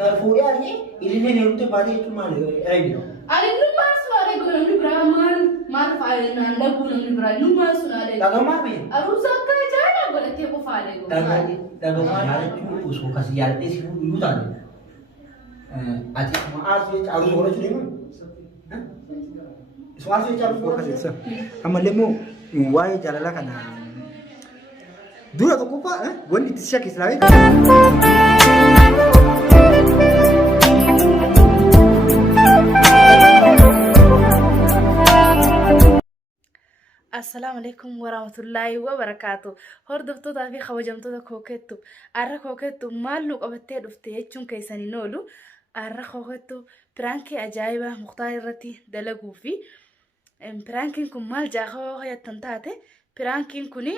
فورياني اللي نيرتي بعدين تمالي أيدو أنا نما سؤالي قولنا نبرا ما تفعلنا نبغى نبرا نما سؤالي تاغو ما بين أروزا كاجانا قولنا تيبو فعلي تاغو ما يالي وسو كاسي يالي تيسي يوتاني أتي ما أرسل أروز ولا شو ليمون سؤال سوي جالس ولا شو أما ليمو واي جاللا كنا دورة تكوفا وين تشيك إسرائيل السلام عليكم ورحمة الله وبركاته. هردفتو تافي خوجمتو دا كوكيتو. أرى كوكيتو مالو قبتي دفتي يجون كيساني نولو. أرى كوكيتو برانكي أجايبة مختارتي دلقو في. برانكين كم مال جاخو هيا تنتاتي. برانكين كوني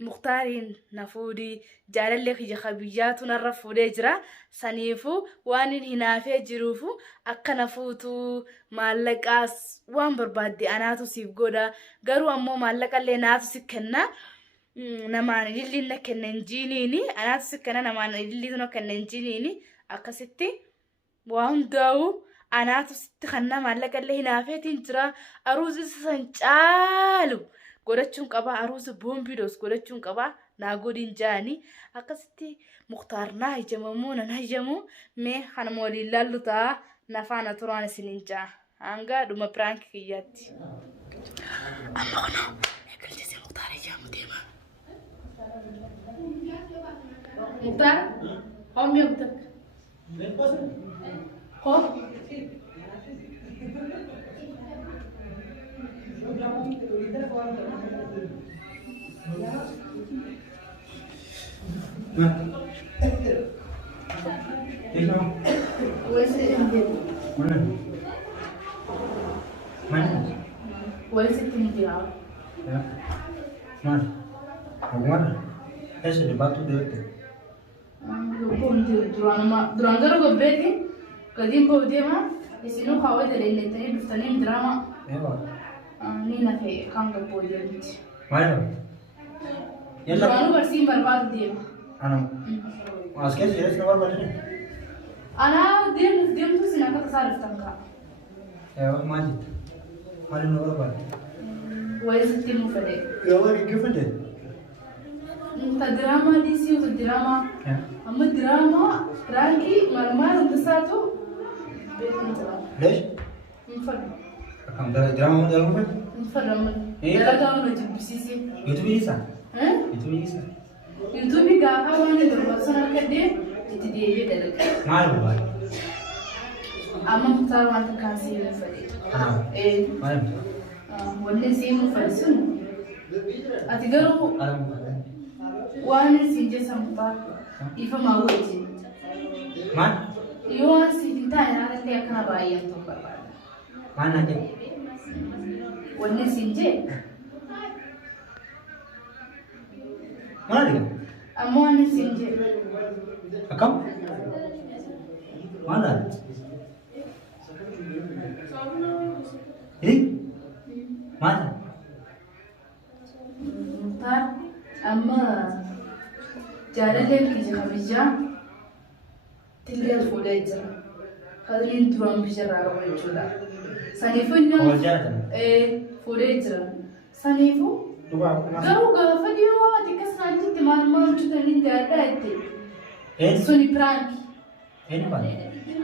مختارين نفودي جارلي خي خبيجاتو نرفودي جرا سنيفو وانين هنافي جروفو akka nafuutu maallaqaas waan barbaadde anaatu siif godha garuu ammoo maallaqallee naatu si kenna namaan ilillinna kennan jiiniini anaatu si kenna namaan ilillina kennan jiiniini akkasitti waan hundaa'u anaatu sitti kenna maallaqallee hinaafeetiin jira aruusi san caalu godhachuun qaba aruusi boombiidos godhachuun qaba naa godhin jaani akkasitti mukhtaarnaa hijamamoo nan hijamu mee kana mooliin laallu ta'a نفعنا تران سنينجا عنقا دوما برانك كياتي أما هنا هيك الجزء مختار يا مديما مختار هم يبتك هم mana? Mana? Where's it in the house? Ya. Mana? Mana? Esse debate dele. duraan gara gobbeeti gadiin booddeema isinuu kaawwate leellettanii dhuftanii dirama ni nafe kan gabbooddeemti. Maal? Duraanuu barsiin barbaadu deema. As keessa jireenya nama barbaadani? Anaa deemtu sin akka tasaa dhuftan kaa. Maali? Maali nu barbaadu? Wayii sitti himuu fedhe. Yoo gaggeeffate? Ta diraamaa dhiisii utu diraamaa. Amma diraamaa raangii marmaan hundasaatu beekan jira. Leesh? Hinfadhu. Akkam diraamaa hunda yoo fedhe? Hinfadhu amma. Dalagaa hunda jibbisiisee. Yuutuubii isaa? Yuutuubii isaa? Yuutuubii gaafa waan darbasan akka deemu itti deebi'ee dalaga. Maal barbaadu? Amma murtaa'aa wanta kaansii himuu fedhe. Maal? Wanni si himuu fedhe sun ati garuu waan siin jeessan ifa maa wajjin. Maal? Yoo waan siif hin taane haalallee akkana baay'eetu barbaada. Maal naa jedhu? Wanni siin jee maal? ammoo waan siin jee akkam? maal? maal? murtaa amma jaalalleen kiyya kabijaa tillee fuudhee jira. Kadriin duraan bisharraa qabu jechuudha. Saniifuu inni fuudhee jira. Saniifuu garuu gaafa dhiyoo ati akkas naannitti maal hojjetanii adda itti suni piraanki.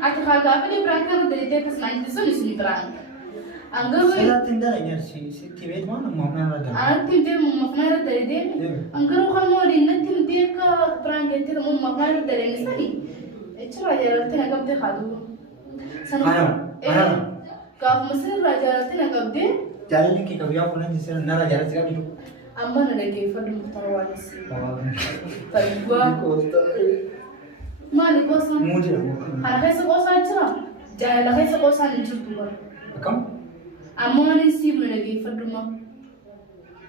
Ati haa gaafa ni piraanki kan hojjetee akkas naannitti suni piraanki. Angaruu seeratti hin dalagneer sitti beeku waan ammoo kana irra anatti himtee mummaknaa irra daladeemi. Angaruu kan waliin natti himtee akka piraankeetti mummaknaa irra dalageessanii jechuudha jaalalatti na qabdee haaduu. Gaafuma sirraa jaalalatti na qabdee jaalalli kee qabu yaa kunan jisee nara jaalatti qabdu. amma na dhaggeeffadhu murtaa waan isii. Fayyaa. Maali qoosaan? Muudira. Kana keessa qoosaan jira? Jaalala keessa qoosaan hin jirtu bara. Akkam? Amma waan isii na dhaggeeffadhu ma.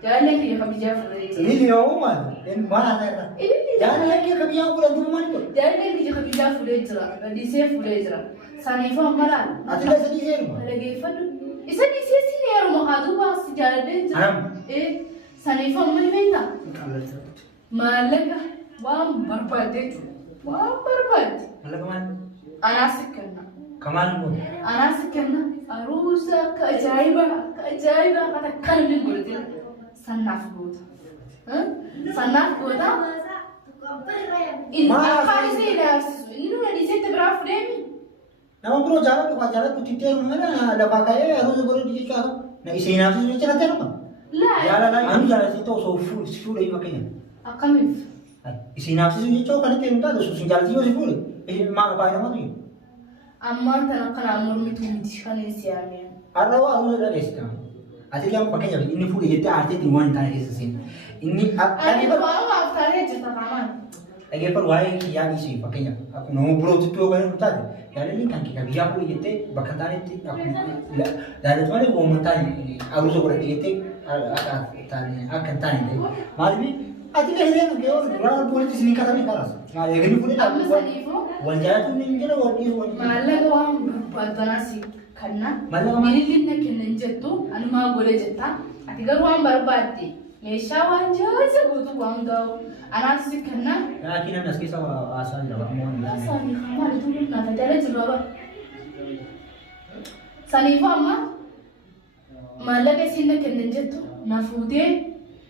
Jaalalli kiyya kabijaa fudhatee. Inni yoo maal? Maal haa ta'e? Jaalalli kee kabijaa fudhatu maal godhu? Jaalalli kiyya kabijaa fudhatee jira. Gadhiisee fudhatee jira. Saniifuu amma laal. Ati la sadii seeruma? Na dhaggeeffadhu. Isa dhiisee si heeruma haaduu baasi jaalallee jira. Saniifuu amma ni beektaa? Maallaqa waan barbaaddeetu waan barbaadde أنا سكرنا كمان مود أنا سكرنا أروسا كأجايبة كأجايبة قد كان من قلتي سناف قوتا سناف قوتا إن أخاري سيدا إنو نديسي تبراف ريمي nama bro jalan tu titir mana ada pakai harus baru di cara nah isi nafsu ni cara terus لا jalan lain anu jalan situ so full lagi makanya أقمت isi nafsu ni cowok kan itu entah tu susun jalan situ full mak apa yang mana tu أما تنقل أمور متومتش كان يسيامي ada anu ada desa Ati yang pakai jadi ini full jadi arti di mana tanya kesesin ini أنا بقول ما أفتحه جتا كمان lagi perwai kian isi pakainya aku nomor bro itu kan tadi jadi ini kan kita biar aku jadi bakatane itu aku dari tu mana gua mentari harus orang jadi akan tanya deh malam ini ati lagi yang dia orang politis ini kata ni kalas nah yang ini punya أما سنيفو wajah tu ni jadi wajah malah orang berbanasi karena Malah ini nak kenanjatu anu ma boleh jeta atiga ruang berbadi mesha wanja sebutu ruang dau anak sih karena ya kini nas kisah asal jawab mau sani kamar itu nak ada jawab sani fama malah kesin nak kenanjatu nafude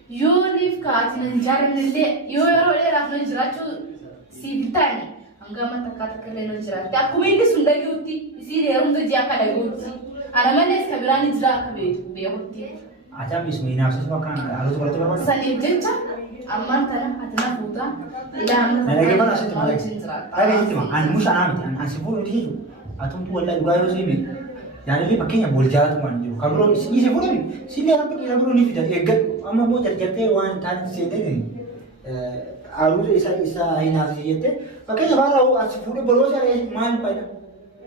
yonif kaatinan jarnelle yo yoro rafna jirachu sibitani angama takata kaleno jirati akumindi sundagi uti isiri yarunzo jaka da uti anamanes kabirani jira kabetu be uti acha bismi nafsu makan harus berarti apa sani jetta amma tara atna futa ila amma nah lagi mana sih teman lagi itu mah an musa namit an sibur itu atum tu wallahi ugayo sini jadi dia pakainya boleh jalan tuan juga kalau ini sibur ni sini apa dia baru ni tidak egat amma mau jadi wan tan sini ni harus isa ini sih pakainya baru asifuri baru saya main pada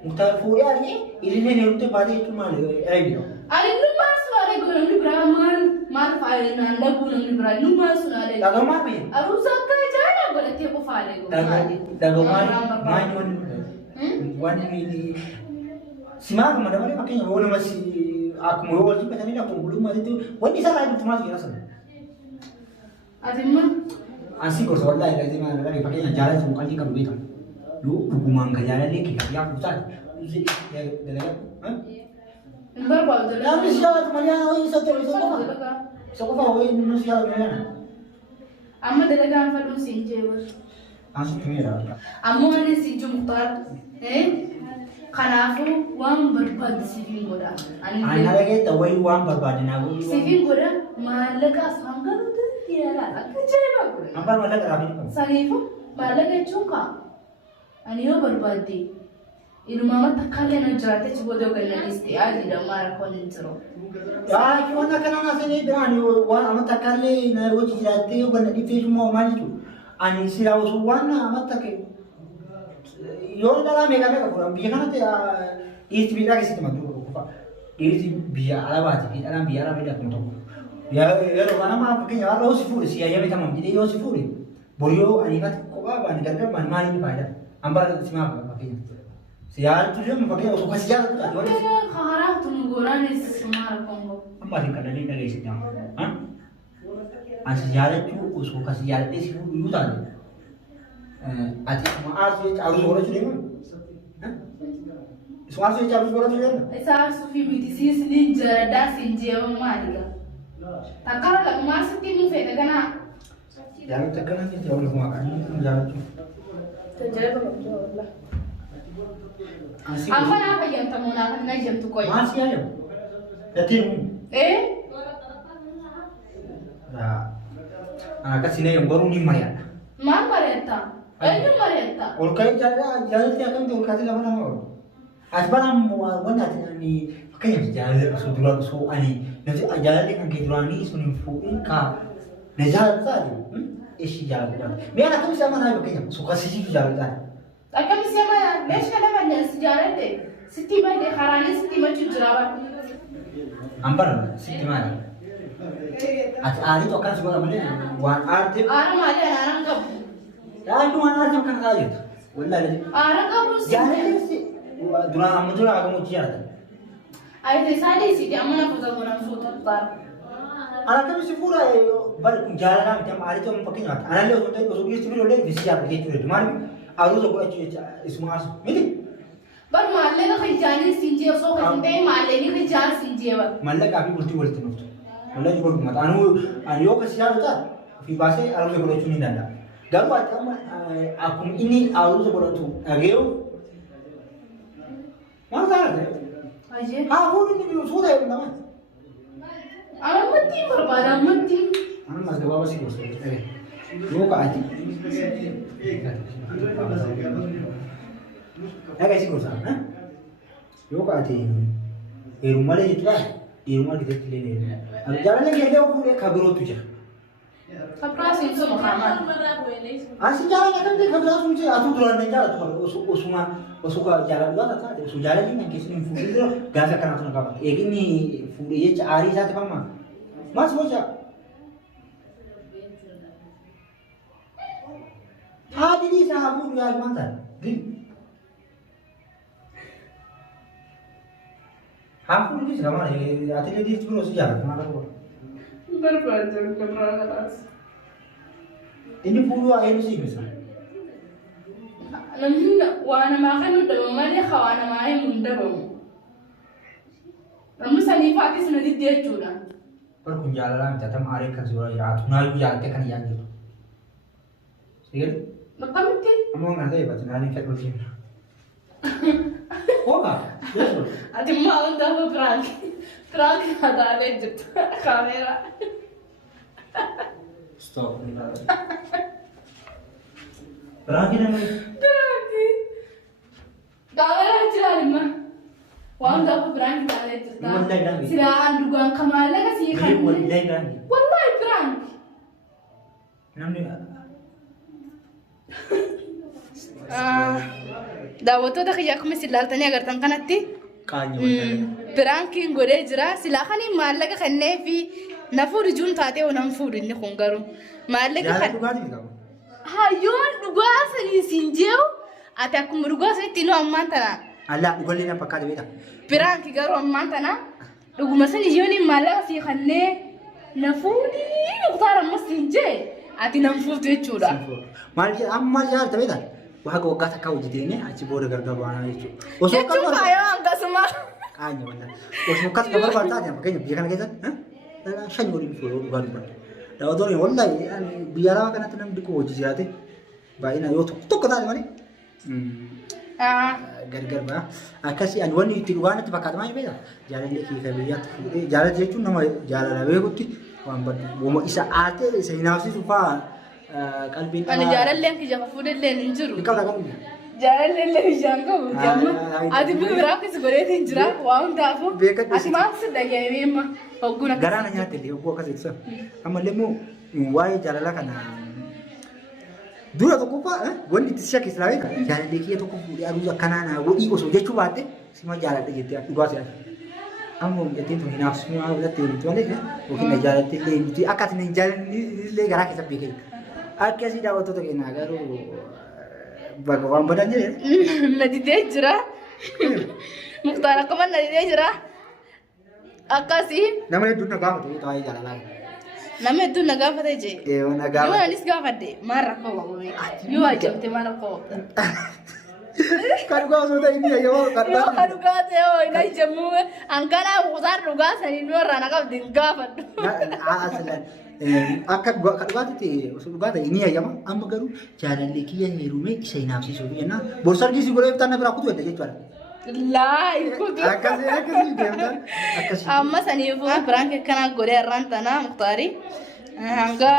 mutar furi hari ini ni untuk pada itu malu gitu ali numa sunale gona ni brahman mar faile nanda gona ni brahman numa sunale daga mami arusa ka jana gona te ko faile daga main wan ini simak mana mana pakainya boleh masih aku mau wajib pada ni aku belum ada itu wani sana itu cuma sih rasa adimma asik kok wallahi lagi mana lagi pakainya jalan semua kali kalau betul lu hukuman jalan ni kita ya pusat Number bawa dulu. Tapi siapa temannya ini satu apa? Siapa ini manusia mana? Amma dalaga apa lu sinjewa? Asik kira. Amma ni sinju mutar, kanafu wang berbad siving goda. Anak lagi tahu uang berbadi nabu. Siving goda malaga sanggar tu tiada. Kecil bagus. Apa malaga rapi? Sanifu malaga cuka. Aniyo berbadi. Ilu mama takale na jarate chibodo kana listi adi da mara konintro. Ya, cuma nak kena nasi ni berani. Wan amat takale na wajib jarate yo kana di Facebook mau maju tu. Ani sila usuwan na amat take. Yo dalam mega kurang. Biar kan tu istri lagi situ madu. Istri biar ala baca. Dalam biar ala beda tu. Ya, mana mah pakai ya lo sifuri. Siapa yang tamam. Jadi yo sifuri. Boyo ani kat kau apa? Ani kat mana mana ni pada. Ambar siapa pakai. Siapa tu je pakai usuk siapa tu ada. Ada kharap tu nuguran ni semua Kongo. Ambar ni kada ni lagi siapa? Hah? Siapa tu usuk siapa tu siapa dulu tadi. Ati maaf je harus orang tu lima. Hah? Soal tu harus orang tu lima. Esa sufi mitisi sini jarada sinjewa mariga. Takara la masih timu feda kana. Jangan tekan nanti jauh lebih makan. Jangan tu. Terjadi apa? Apa nak yang tamu nak jam tu kau? Masih ada. Jadi Nah, anak sini yang baru ni Maria. Mana Marietta? Ini Marietta. Orang kaya jalan tiap kan tu kasih lama nama. Asbaram wana ni kaya jalan sudulan so ani. Nanti jalan ni kan kedulan ni sunin fuin ka. Nejal tadi. Isi jalan tu. Mereka tu sama nak kaya suka sisi jalan tadi. Akan siapa? Mesh kada mana sejarah deh. Setiap deh harani setiap cucuran. Ambar setiap Ari tu kan semua mana? Wan arti. Orang mana orang kau? Ya itu mana arti kan kaya. Wallahi. Orang kau pun Jalan si. Dua amu tu lah kamu ciara. Ayat esade sih dia mana foto orang foto tar. Anak kami si pura bal jalan macam ari tu pakai ngat. Anak dia tu usuk dia tu boleh bisa pakai tu. Cuma harus aku semua asal. Mesti bar maallaqa khijaanin sinjee osoo kan ta'e maallaqni khijaan sinjee bar maallaqa fi bultii walitti nuftu wallahi godhuma ani yoo kasi yaadota fi baasee haaromsa godhachuu ni danda'a garuu akkuma inni haaromsa godhatu dhageeyu maal taate haa fuudhu inni suuta eegu nama ammatti barbaada ammatti amma gabaabaa si gosa yoo ka'ati dhagaa si gosa yoo ka'ati heerumalee jechuudha heerumaa gidduutti illee jaalala keellee fuudhee kabirootu jira. Kapraasiin suma kaamaan. Asi jaalala kan ta'e kabiraasun jira atu duraan ni jaalatu osuma jaalala taate osoo jaalalli nan keessatti hin fuudhin dura gaafa kanaatu na qaba eeginni fuudhee jecha aarii isaati famma maas gocha. Haadhi isaa fuudhu yaa himan taate gini. Hafu ni sama ni, ati dia terus jalan mana kau? Berpelajar keras. Ini puluh ayam sih misal. Namni wana makan udah mana kawana makan muda bang. Namun sani fakir senadi dia cura. Per kunjalan jatah mari kan surah ya, tunai jalan kan yang itu. Sih? Macam itu. Kamu ngerti ya, baca nani kat bersih. Oh enggak? Adi mau dah prank ada legit kamera. Stop. Prank ini mana? Kamera jalan mah. Wang dah prank ada legit. Silakan dugaan kemana kasih kan? Wallahi prank. Namanya. Daawwattoota kiyyaa akkuma isin ilaaltanii agartan kanatti piraankiin godhee jira. Silaa kan maallaqa kennee fi na fuudhu juun taatee nan fuudhu inni kun garuu maallaqa kan hayyoon dhugaa sanii siin jeewu ati akkuma dhugaa sanitti nu ammaan tana. Allah dhugallee na fakkaate beekta. Piraanki garuu ammaan tana dhuguma sanii yoon maallaqa sii kennee na fuudhii muktaar ammas siin jee ati nan fuudhu jechuudha. Maal amma jaalata beekta. Waga waggaa takka hojjeteenii achi booda gargar baanaa jechuudha. Osoo kan faayoo akkasuma. Qaanya wallaahi. Osoo akkas kan barbaadu taate fakkeenya biyya kana keessatti shan waliin fuudhuu dhugaa dubbata. Daawwattoonni wallaahi biyya lama kanatti namni dhiquu hojii jiraate baay'inaan yoo tokko taate malee gargar ba'a. Akkasii ani wanni itti dhugaa natti fakkaatu maal beektaa? Jaalalli keessa biyyaatti fuudhee jaalala jechuun nama jaalala beekutti waan baddu isa aatee isa hinaafsisu fa'aa. Kalbiin ana jaalalleen kiyya fuudhellee hin jiru. Ikala kamu. Jaalallee bishaan qabu jamma. Ati biraa kisi godheetiin jira waa hundaafu. Ati maal si dhagahee amma hogguna. Garaana nyaattellee hogguu akkas ibsa. Ammallee immoo waa'ee jaalala kana dura tokkoffaa wanti itti shakki islaamii jaalallee kiyya tokko fuudhee aduuza akkanaa godhii osoo jechuu baatte sima jaaladha jettee dhugaa si'a. Amma jettiin tun hinaafsuu maa biratti eeguutu malee yookiin na jaalattee illee eeguutu akka ati na hin jaalallee garaa keessa beekee. Akkasii daawwattoota keenyaa garuu bakka waan badan jedhee. Nadidee jira. Muktaar akkuma nadidee jira. Akkasii. Nama hedduun na gaafate taa'ee jaalalaa. Nama hedduun na gaafate jee. Yoo na gaafate. Yoo anis gaafadde maal rakkoo qabame. Yoo ajjabte maal rakkoo qabda. Kan dhugaa osoo ta'e inni yoo kan dhugaa ta'e yoo hin ajjamu hanqanaa Muktaar dhugaa sanii nu irraa na qabdi hin gaafadhu. Akka dhugaatitti osoo dhugaa ta'e ni hayyama amma garuu jaalallee kiyya heerumee isa hinaafsiisuuf jennaan boorsaa argisiisuu godhee bitaan na biraa kutu edda jechuudha. Laa ikutu. Akkasii deemtan akkasii. Amma saniifuu biraan akkanaa godhee irraan tanaa Muktaari hanga